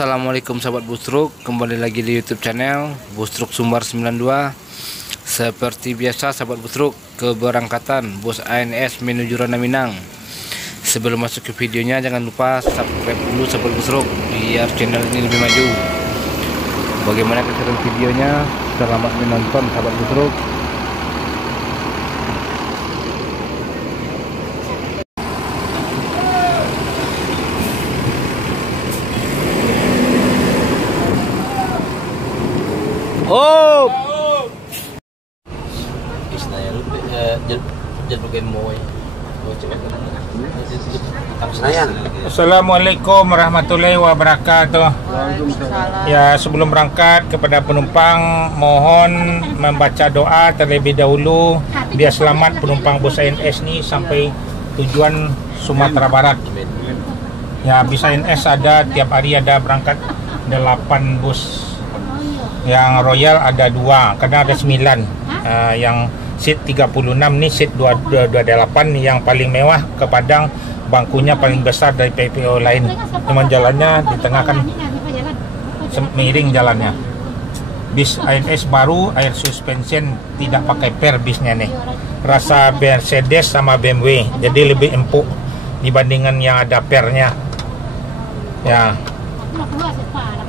Assalamualaikum sahabat Bustruk, kembali lagi di YouTube channel Bustruk Sumbar 92. Seperti biasa sahabat Bustruk, keberangkatan bus ANS menuju Rona Minang. Sebelum masuk ke videonya jangan lupa subscribe dulu sahabat Bustruk biar channel ini lebih maju. Bagaimana keseruan videonya? Selamat menonton sahabat Bustruk. Oh, Assalamualaikum warahmatullahi wabarakatuh. Ya, sebelum berangkat kepada penumpang mohon membaca doa terlebih dahulu biar selamat penumpang bus ANS ini sampai tujuan Sumatera Barat. Ya, bis ANS ada tiap hari ada berangkat 8 bus. Yang Royal ada 2, karena ada 9. Yang seat 36 nih, seat 228 yang paling mewah ke Padang, bangkunya paling besar dari PPO lain. Cuman jalannya di tengah kan miring jalannya. Bis ANS baru, air suspension, tidak pakai per bisnya nih. Rasa Mercedes sama BMW, jadi lebih empuk dibandingkan yang ada pernya.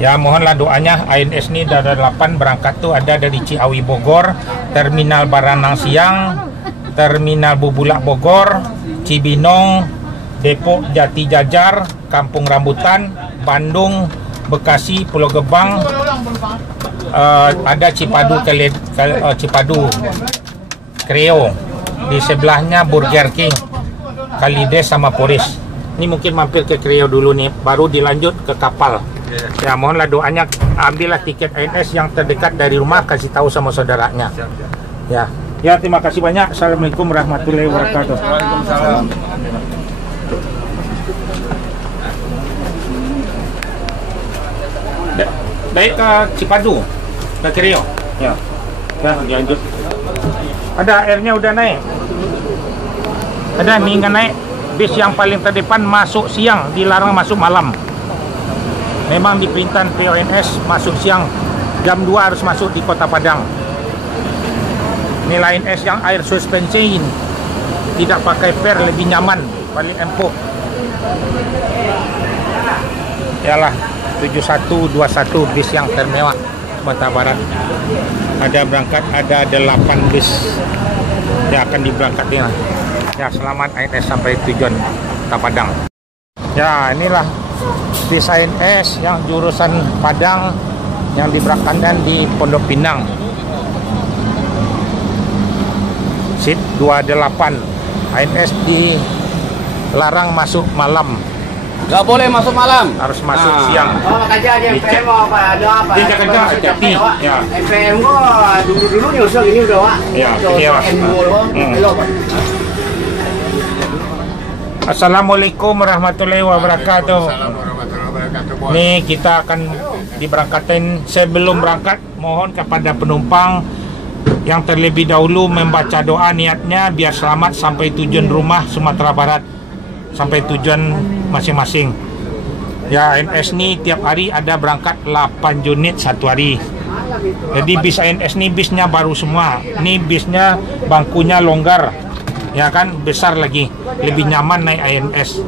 Ya, mohonlah doanya. ANS ini dari 8 berangkat tuh ada dari Ciawi Bogor, Terminal Baranang Siang, Terminal Bubulak Bogor, Cibinong, Depok Jati Jajar, Kampung Rambutan, Bandung, Bekasi, Pulau Gebang, ada Cipadu Cipadu Kreo, di sebelahnya Burger King, Kalides sama Poris. Ini mungkin mampir ke Kreo dulu nih, baru dilanjut ke kapal. Ya, mohonlah doanya, ambillah tiket ANS yang terdekat dari rumah, kasih tahu sama saudaranya. Ya, terima kasih banyak. Assalamualaikum warahmatullahi wabarakatuh. Waalaikumsalam. Baik ke Cipadu, ke Kreo. Ya, lanjut. Ada airnya udah naik. Ada nih nggak naik. Bis yang paling terdepan masuk siang, dilarang masuk malam. Memang di perintah PONS masuk siang, jam 2 harus masuk di Kota Padang. Nilai ANS yang air suspension, tidak pakai per, lebih nyaman, paling empuk. Yalah 7121 bis yang termewah Kota Barat. Ada berangkat, ada 8 bis yang akan diberangkatkan. Ya, selamat ANS sampai tujuan Kota Padang. Ya, inilah bis ANS yang jurusan Padang yang diberangkatkan di Pondok Pinang. Seat 28. ANS dilarang masuk malam. Nggak boleh masuk malam. Harus masuk siang. Oh, makanya dia MPM mau apa? Ada apa? Dia kerja Jati. Ya. MPM gua dulu nyusul ini udah, Pak. Ya, iya. Assalamualaikum warahmatullahi wabarakatuh. Nih kita akan diberangkatkan. Sebelum berangkat mohon kepada penumpang yang terlebih dahulu membaca doa niatnya biar selamat sampai tujuan rumah Sumatera Barat, sampai tujuan masing-masing. Ya, ANS ini tiap hari ada berangkat 8 unit satu hari. Jadi bis ANS ini bisnya baru semua. Ini bisnya bangkunya longgar, ya kan, besar lagi, lebih nyaman naik ANS.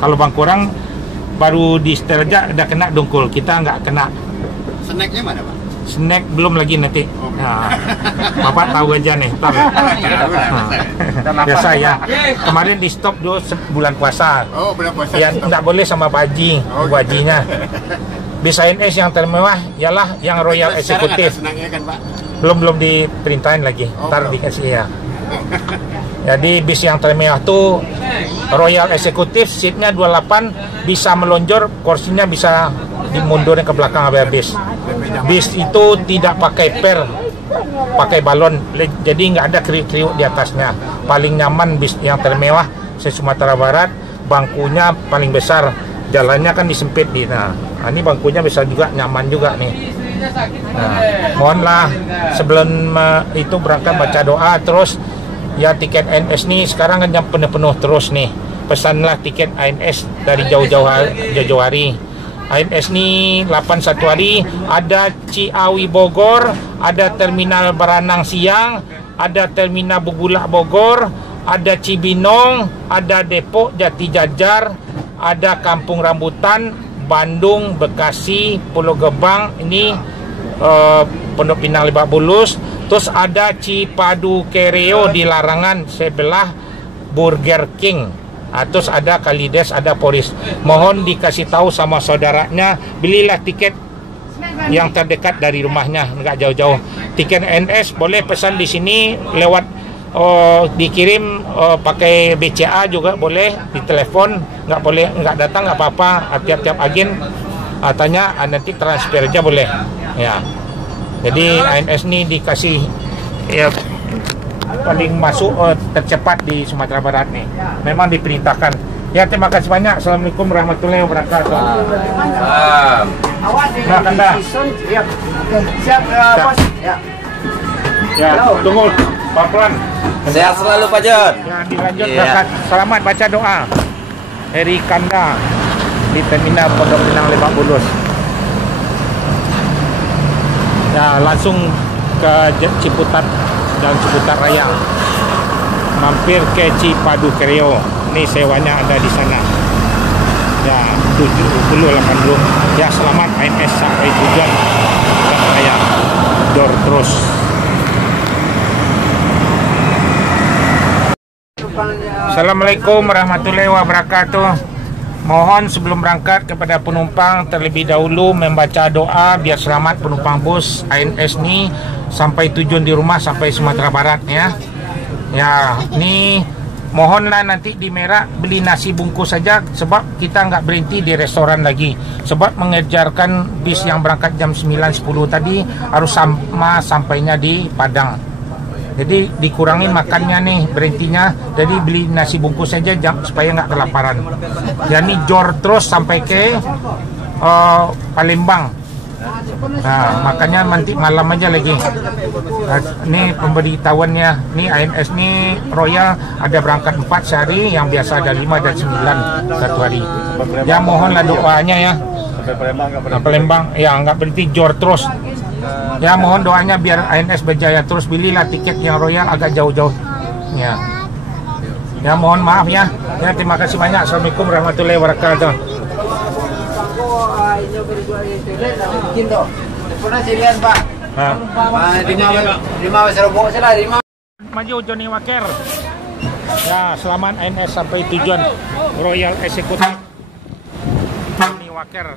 Kalau bangku orang baru di setel aja udah kena dongkol, kita nggak kena. Snacknya mana, Pak? Snack belum lagi nanti. Nah, Bapak tahu aja nih. Biasa ya. Kemarin di stop dulu bulan puasa. Oh, bulan puasa. Ya, nggak boleh sama Pak Haji, Bu Hajinya. Bis ANS yang termewah ialah yang Royal Eksekutif. Kan, Pak? Belum diperintahin lagi. Ntar dikasih ya. Jadi bis yang termewah tuh Royal Eksekutif, seatnya 28, bisa melonjor, kursinya bisa dimundurin ke belakang habis. Bis itu tidak pakai per, pakai balon, jadi nggak ada kriuk-kriuk di atasnya. Paling nyaman bis yang termewah se-Sumatera Barat, bangkunya paling besar, jalannya kan disempit di. Nah, ini bangkunya bisa juga nyaman juga nih. Nah, mohonlah sebelum itu berangkat baca doa terus. Ya, tiket ANS nih sekarang kan penuh-penuh terus nih. Pesanlah tiket ANS dari jauh-jauh hari. ANS ni 8 satu hari. Ada Ciawi Bogor, ada Terminal Beranang Siang, ada Terminal Bubulak Bogor, ada Cibinong, ada Depok Jati Jajar, ada Kampung Rambutan, Bandung, Bekasi, Pulau Gebang, ini Pondok Pinang Lebak Bulus. Terus ada Cipadu Kereo di Larangan sebelah Burger King. Terus ada Kalides, ada Poris. Mohon dikasih tahu sama saudaranya, belilah tiket yang terdekat dari rumahnya, nggak jauh-jauh. Tiket NS boleh pesan di sini lewat dikirim pakai BCA juga boleh, di telepon. Nggak boleh, nggak datang nggak apa-apa. Tiap-tiap agen tanya, nanti transfer aja boleh. Ya. Jadi ANS ini dikasih ya paling masuk tercepat di Sumatera Barat nih. Memang diperintahkan. Ya, terima kasih banyak. Assalamualaikum warahmatullahi wabarakatuh. Nah, Kanda. Siap, bos. Ya. Ya, tunggu pelan-pelan. Sehat selalu Pak Jon. Ya, dilanjut berangkat. Selamat baca doa. Heri Kanda di Terminal Pondok Pinang Lebak Bulus. Ya, langsung ke Ciputat dan Ciputat Raya. Mampir ke Cipadu Kereo. Ini sewanya ada di sana. Ya, 70-80. Ya, selamat ANS sampai tujuan dan Raya. Dor terus. Assalamualaikum warahmatullahi wabarakatuh. Mohon sebelum berangkat kepada penumpang terlebih dahulu membaca doa biar selamat penumpang bus ANS ni sampai tujuan di rumah sampai Sumatera Barat ya. Ya, ni mohonlah nanti di Merak beli nasi bungkus saja sebab kita nggak berhenti di restoran lagi. Sebab mengejarkan bis yang berangkat jam 9.10 tadi harus sama sampainya di Padang. Jadi dikurangin makannya nih, berhentinya. Jadi beli nasi bungkus saja supaya nggak kelaparan. Jadi jor terus sampai ke Palembang. Nah, makanya nanti malam aja lagi. Nah, ini pemberitahuannya. Ini ANS ini Royal ada berangkat 4 sehari, yang biasa ada 5 dan 9 satu hari. Ya, mohonlah doanya ya. Palembang ya nggak berhenti jor terus. Ya, mohon doanya biar ANS berjaya terus. Belilah tiket yang Royal agak jauh-jauh. Ya. Ya, mohon maaf ya. Ya, terima kasih banyak. Assalamualaikum warahmatullahi wabarakatuh. Maju Johnny Walker. Ya, selamat ANS sampai tujuan Royal Executive. Johnny Walker.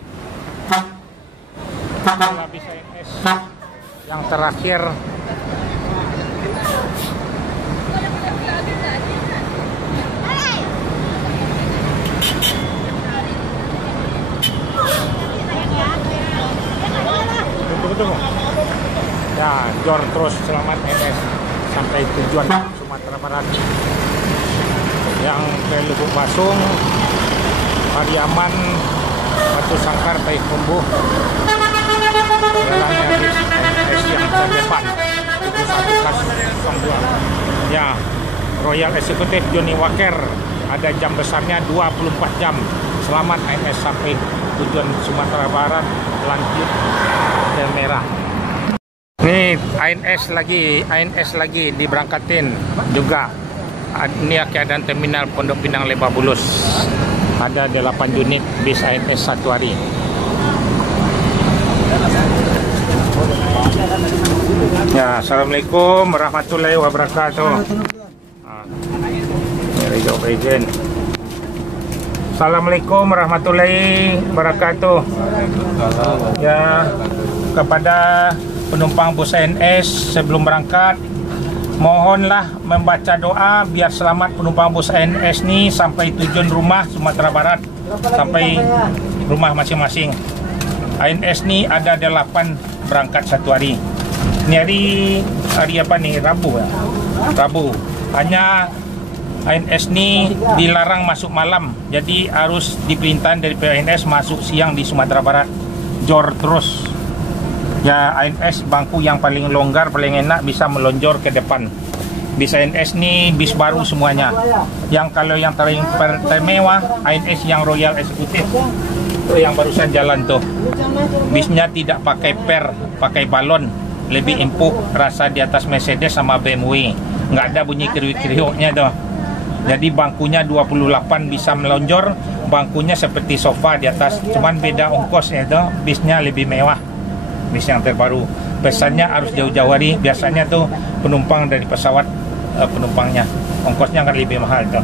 Habis ANS yang terakhir. Tunggu. Ya, jor terus selamat ANS sampai tujuan Sumatera Barat. Yang ke Lubuk Basung, Pariaman, Batu Sangkar, Payakumbuh. Jalannya bis ANS yang terdepan 7102. Ya, Royal Executive Johnny Walker ada jam besarnya 24 jam. Selamat ANS sampai tujuan Sumatera Barat, lanjut ke Merah. Nih ANS lagi diberangkatin juga. Ini keadaan Terminal Pondok Pinang Lebak Bulus. Ada 8 unit bis ANS satu hari. Ya, assalamualaikum warahmatullahi wabarakatuh. Assalamualaikum warahmatullahi wabarakatuh. Ya, kepada penumpang bus ANS sebelum berangkat, mohonlah membaca doa biar selamat penumpang bus ANS ni sampai tujuan rumah Sumatera Barat, sampai rumah masing-masing. ANS ni ada 8 berangkat satu hari. Ini hari apa nih? Rabu ya? Rabu. Hanya ANS ni dilarang masuk malam, jadi harus diperintahkan dari ANS masuk siang di Sumatera Barat. Jor terus. Ya, ANS bangku yang paling longgar, paling enak, bisa melonjor ke depan. Bis ANS ni bis baru semuanya. Yang kalau yang paling termewah ANS yang Royal Executive. Tuh yang barusan jalan tuh. Bisnya tidak pakai per, pakai balon. Lebih empuk, rasa di atas Mercedes sama BMW. Nggak ada bunyi kriuk-kriuknya tuh. Jadi bangkunya 28 bisa melonjor. Bangkunya seperti sofa di atas. Cuman beda ongkosnya tuh. Bisnya lebih mewah. Bis yang terbaru. Pesannya harus jauh-jauh hari. Biasanya tuh penumpang dari pesawat penumpangnya. Ongkosnya akan lebih mahal tuh.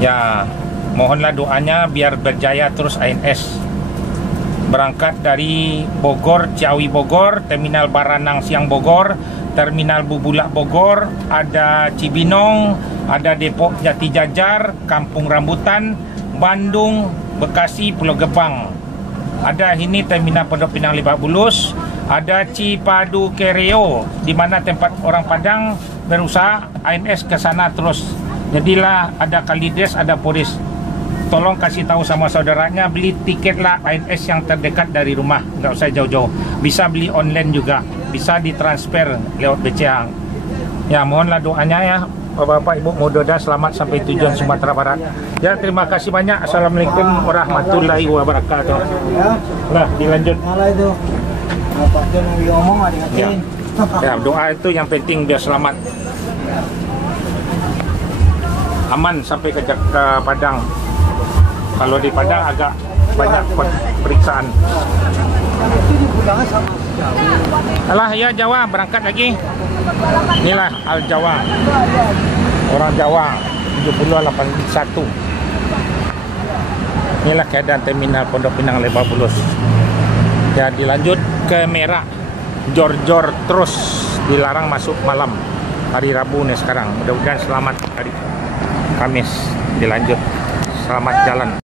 Ya, mohonlah doanya biar berjaya terus ANS. Berangkat dari Bogor, Ciawi Bogor, Terminal Baranang Siang Bogor, Terminal Bubulak Bogor, ada Cibinong, ada Depok Jati Jajar, Kampung Rambutan, Bandung, Bekasi, Pulau Gebang. Ada ini Terminal Pondok Pinang Lebak Bulus, ada Cipadu Kereo, di mana tempat orang Padang berusaha ANS ke sana terus. Jadilah ada Kalides, ada Polis. Tolong kasih tahu sama saudaranya, beli tiketlah ANS yang terdekat dari rumah, nggak usah jauh-jauh. Bisa beli online juga, bisa ditransfer lewat BCA. Ya, mohonlah doanya ya, Bapak Ibu Mudoda, selamat sampai tujuan Sumatera Barat. Ya, terima kasih banyak. Assalamualaikum warahmatullahi wabarakatuh. Nah, dilanjut. Ya, doa itu yang penting biar selamat. Aman sampai ke Padang. Kalau di Padang agak banyak periksaan. Alah ya, Jawa berangkat lagi. Inilah Al Jawa. Orang Jawa 7081. Inilah keadaan Terminal Pondok Pinang Lebak Bulus. Ya, dilanjut ke Merak. Jor-jor terus, dilarang masuk malam. Hari Rabu nih sekarang. Mudah-mudahan selamat hari Kamis. Dilanjut. Selamat jalan.